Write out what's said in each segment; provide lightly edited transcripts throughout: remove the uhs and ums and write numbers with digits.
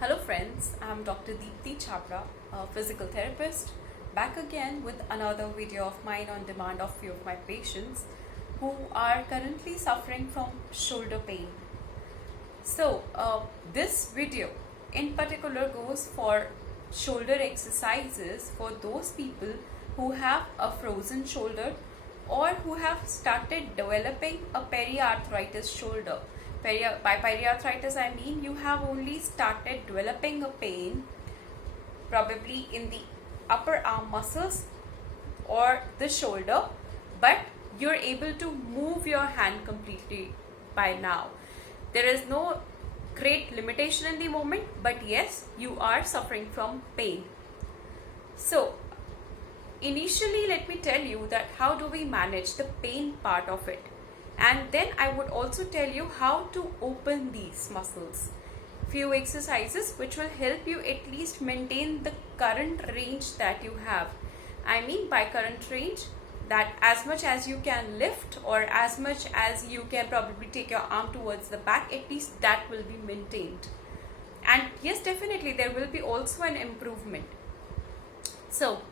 Hello friends, I'm Dr. Deepthi Chhabra, a physical therapist, back again with another video of mine on demand of few of my patients who are currently suffering from shoulder pain. So this video in particular goes for shoulder exercises for those people who have a frozen shoulder or who have started developing a periarthritis shoulder. By periarthritis I mean you have only started developing a pain probably in the upper arm muscles or the shoulder, but you're able to move your hand completely by now. There is no great limitation in the moment, but yes, you are suffering from pain. So initially let me tell you that how do we manage the pain part of it, and then I would also tell you how to open these muscles. Few exercises which will help you at least maintain the current range that you have. I mean by current range, that as much as you can lift or as much as you can probably take your arm towards the back, at least that will be maintained. And yes, definitely there will be also an improvement. So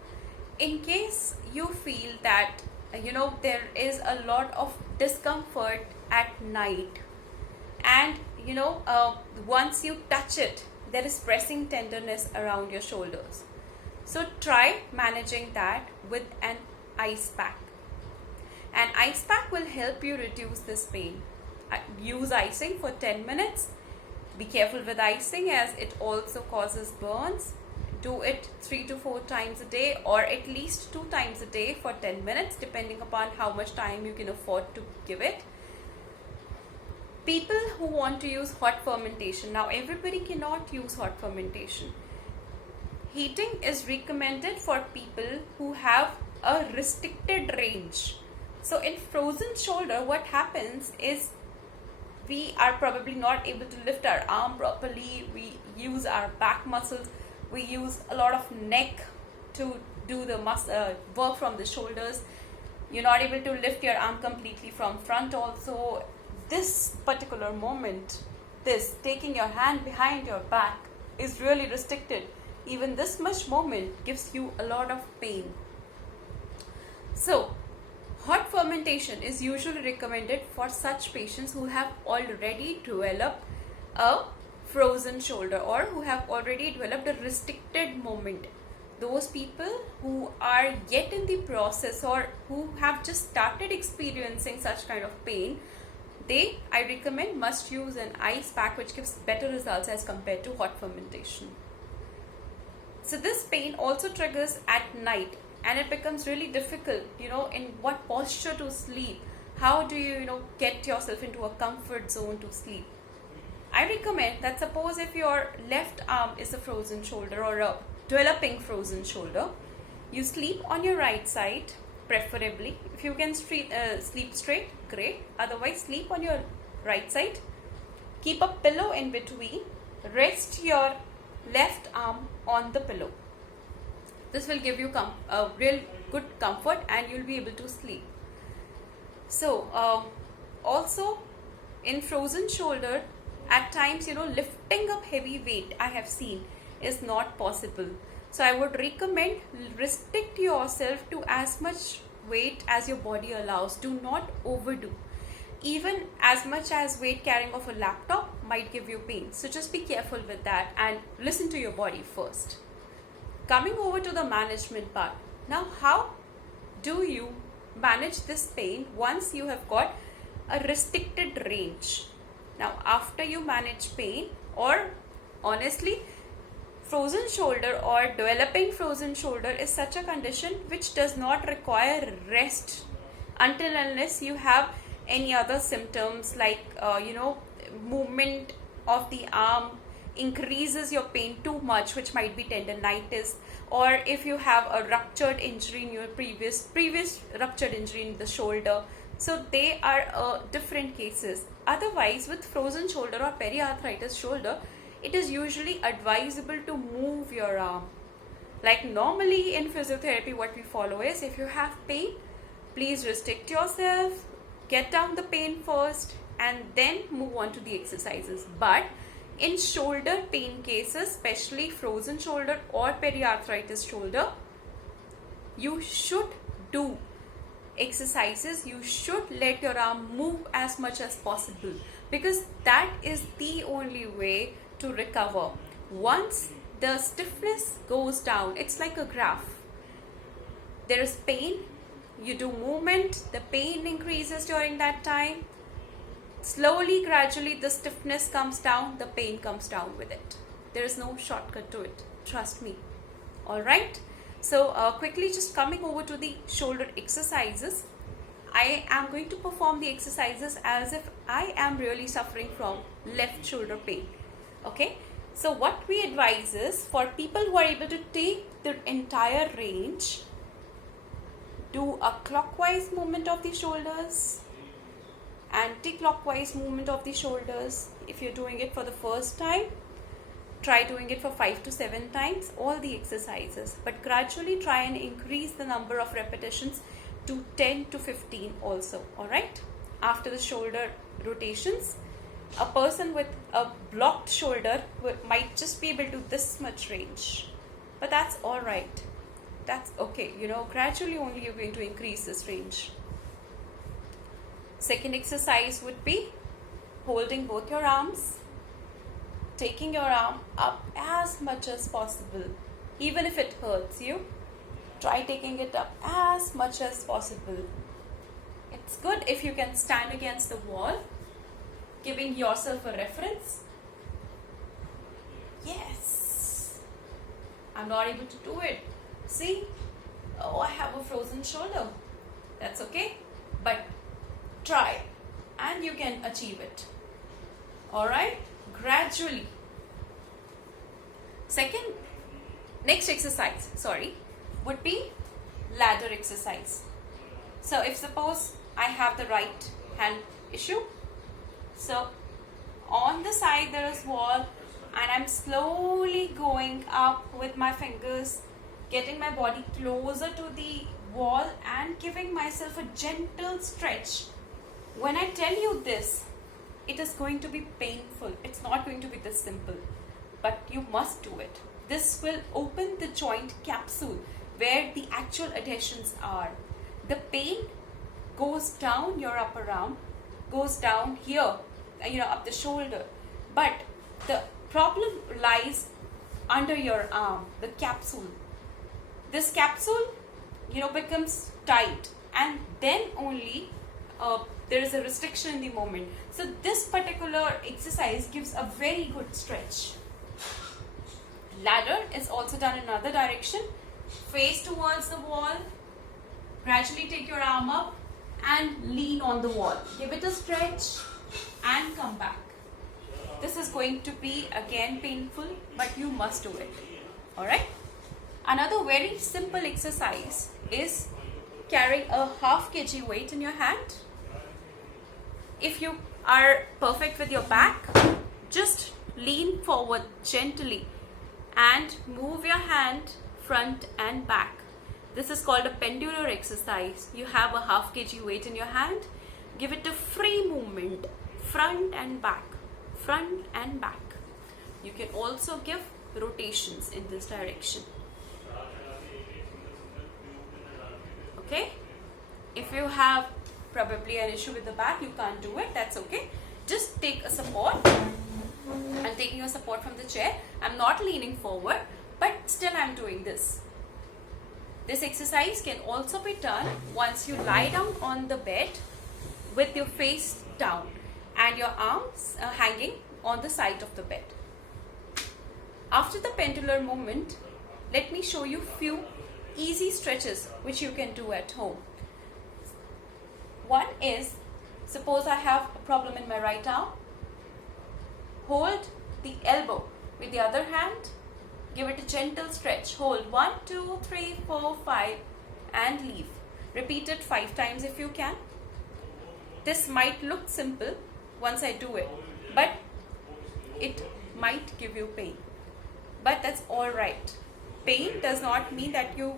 in case you feel that there is a lot of discomfort at night, and once you touch it there is pressing tenderness around your shoulders, so try managing that with an ice pack. An ice pack will help you reduce this pain. Use icing for 10 minutes. Be careful with icing as it also causes burns. Do it 3 to 4 times a day, or at least 2 times a day for 10 minutes depending upon how much time you can afford to give it. People who want to use hot fermentation, now everybody cannot use hot fermentation. Heating is recommended for people who have a restricted range. So in frozen shoulder what happens is we are probably not able to lift our arm properly. We use our back muscles. We use a lot of neck to do the work from the shoulders. You're not able to lift your arm completely from front also. This particular moment, taking your hand behind your back is really restricted. Even this much movement gives you a lot of pain. So hot fermentation is usually recommended for such patients who have already developed a frozen shoulder or who have already developed a restricted movement. Those people who are yet in the process or who have just started experiencing such kind of pain, I recommend must use an ice pack which gives better results as compared to hot fermentation. So this pain also triggers at night, and it becomes really difficult, in what posture to sleep. How do you, get yourself into a comfort zone to sleep? I recommend that suppose if your left arm is a frozen shoulder or a developing frozen shoulder, you sleep on your right side preferably. If you can sleep straight, great. Otherwise sleep on your right side. Keep a pillow in between. Rest your left arm on the pillow. This will give you a real good comfort and you'll be able to sleep. So also in frozen shoulder, at times lifting up heavy weight I have seen is not possible. So I would recommend restrict yourself to as much weight as your body allows. Do not overdo. Even as much as weight carrying of a laptop might give you pain. So just be careful with that and listen to your body first. Coming over to the management part. Now how do you manage this pain once you have got a restricted range? Now after you manage pain, or honestly frozen shoulder or developing frozen shoulder is such a condition which does not require rest until unless you have any other symptoms like movement of the arm increases your pain too much, which might be tendonitis, or if you have a ruptured injury in your previous ruptured injury in the shoulder. So they are different cases. Otherwise with frozen shoulder or periarthritis shoulder, it is usually advisable to move your arm. Like normally in physiotherapy what we follow is, if you have pain, please restrict yourself, get down the pain first and then move on to the exercises. But In shoulder pain cases, especially frozen shoulder or periarthritis shoulder, you should do exercises. You should let your arm move as much as possible, because that is the only way to recover. Once the stiffness goes down, it's like a graph. There is pain, you do movement, the pain increases during that time. Slowly, gradually, the stiffness comes down, the pain comes down with it. There is no shortcut to it, trust me. Alright, so quickly just coming over to the shoulder exercises. I am going to perform the exercises as if I am really suffering from left shoulder pain. Okay, so what we advise is, for people who are able to take the entire range, do a clockwise movement of the shoulders, anti-clockwise movement of the shoulders. If you're doing it for the first time, try doing it for 5 to 7 times, all the exercises, but gradually try and increase the number of repetitions to 10 to 15 also. Alright, after the shoulder rotations, a person with a blocked shoulder might just be able to do this much range, but that's alright, that's okay, gradually only you're going to increase this range. Second exercise would be holding both your arms, taking your arm up as much as possible. Even if it hurts you, try taking it up as much as possible. It's good if you can stand against the wall, giving yourself a reference. Yes, I'm not able to do it. See, oh, I have a frozen shoulder. That's okay, but try and you can achieve it. Alright, gradually. Next exercise would be ladder exercise. So if suppose I have the right hand issue, so on the side there is wall and I'm slowly going up with my fingers, getting my body closer to the wall and giving myself a gentle stretch. When I tell you this, it is going to be painful. It's not going to be this simple, but you must do it. This will open the joint capsule where the actual adhesions are. The pain goes down your upper arm, goes down here, up the shoulder. But the problem lies under your arm, the capsule. This capsule, becomes tight, and then only there is a restriction in the movement. So this particular exercise gives a very good stretch. Ladder is also done in another direction. Face towards the wall, gradually take your arm up and lean on the wall. Give it a stretch and come back. This is going to be again painful, but you must do it. Alright? Another very simple exercise is carrying a half kg weight in your hand. If you are perfect with your back, just lean forward gently and move your hand front and back. This is called a pendular exercise. You have a half kg weight in your hand. Give it a free movement, front and back, front and back. You can also give rotations in this direction. Okay? If you have probably an issue with the back, you can't do it, that's okay. Just take a support. I'm taking a support from the chair. I'm not leaning forward, but still I'm doing this. This exercise can also be done once you lie down on the bed with your face down and your arms hanging on the side of the bed. After the pendular movement, let me show you few easy stretches which you can do at home. One is, suppose I have a problem in my right arm. Hold the elbow with the other hand. Give it a gentle stretch. Hold 1, 2, 3, 4, 5 and leave. Repeat it 5 times if you can. This might look simple once I do it, but it might give you pain. But that's alright. Pain does not mean that you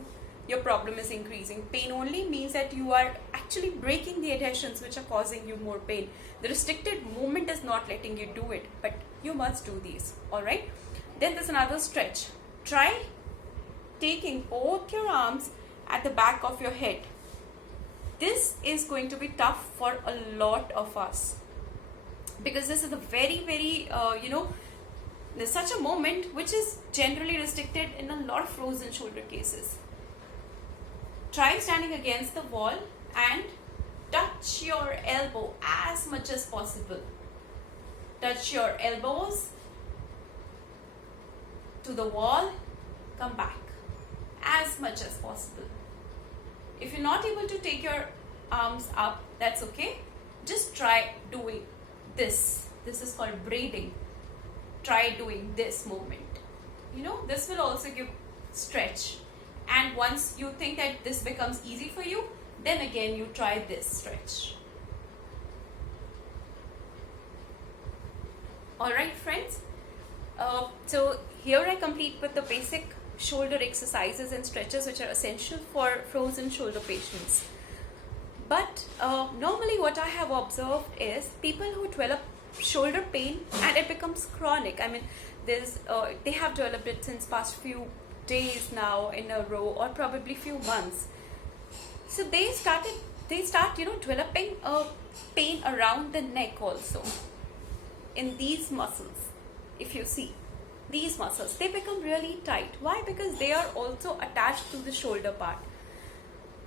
your problem is increasing. Pain only means that you are actually breaking the adhesions which are causing you more pain. The restricted movement is not letting you do it, but you must do these. Alright. Then there's another stretch. Try taking both your arms at the back of your head. This is going to be tough for a lot of us, because this is a very there's such a moment which is generally restricted in a lot of frozen shoulder cases. Try standing against the wall and touch your elbow as much as possible. Touch your elbows to the wall, come back as much as possible. If you're not able to take your arms up, that's okay. Just try doing this. This is called braiding. Try doing this movement. This will also give stretch. And once you think that this becomes easy for you, then again you try this stretch. Alright friends, so here I complete with the basic shoulder exercises and stretches which are essential for frozen shoulder patients. But normally what I have observed is people who develop shoulder pain and it becomes chronic. I mean, they have developed it since past few days now in a row, or probably few months. So they start developing a pain around the neck also. In these muscles, if you see these muscles, they become really tight. Why? Because they are also attached to the shoulder part.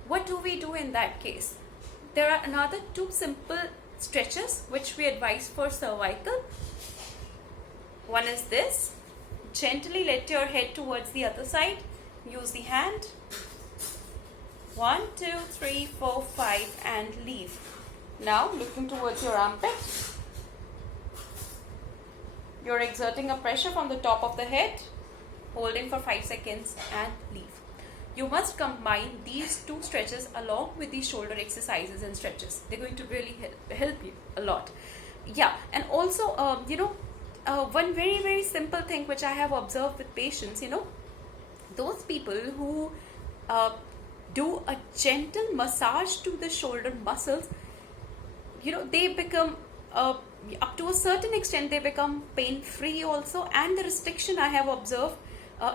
What do we do in that case? There are another two simple stretches which we advise for cervical. One is this. Gently let your head towards the other side. Use the hand. 1, 2, 3, 4, 5 and leave. Now looking towards your armpit. You're exerting a pressure from the top of the head, holding for 5 seconds and leave. You must combine these two stretches along with these shoulder exercises and stretches. They're going to really help you a lot. Yeah, and also, one very simple thing which I have observed with patients, those people who do a gentle massage to the shoulder muscles, they become, up to a certain extent, they become pain-free also, and the restriction I have observed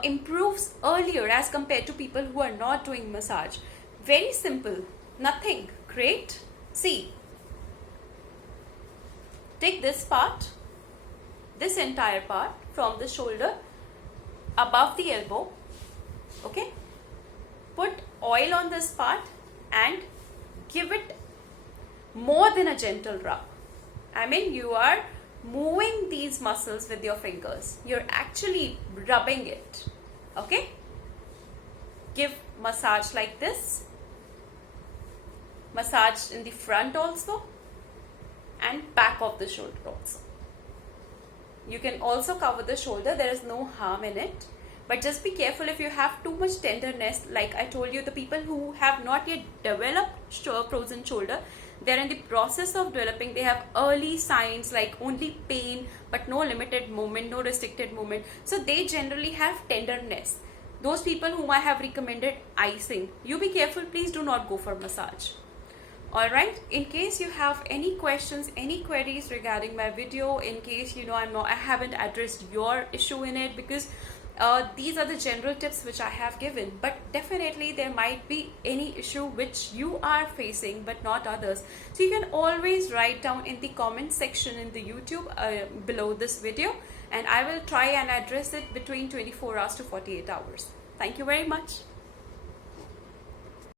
improves earlier as compared to people who are not doing massage. Very simple, nothing great. See, take this part, this entire part from the shoulder above the elbow, okay? Put oil on this part and give it more than a gentle rub. I mean, you are moving these muscles with your fingers. You're actually rubbing it. Okay? Give massage like this. Massage in the front also. And back of the shoulder also. You can also cover the shoulder. There is no harm in it. But just be careful if you have too much tenderness. Like I told you, the people who have not yet developed frozen shoulder, they're in the process of developing. They have early signs like only pain but no limited movement, no restricted movement. So they generally have tenderness. Those people whom I have recommended icing, you be careful, please do not go for massage. Alright, in case you have any questions, any queries regarding my video, in case I haven't addressed your issue in it, because these are the general tips which I have given, but definitely there might be any issue which you are facing but not others. So you can always write down in the comment section in the YouTube below this video, and I will try and address it between 24 hours to 48 hours. Thank you very much.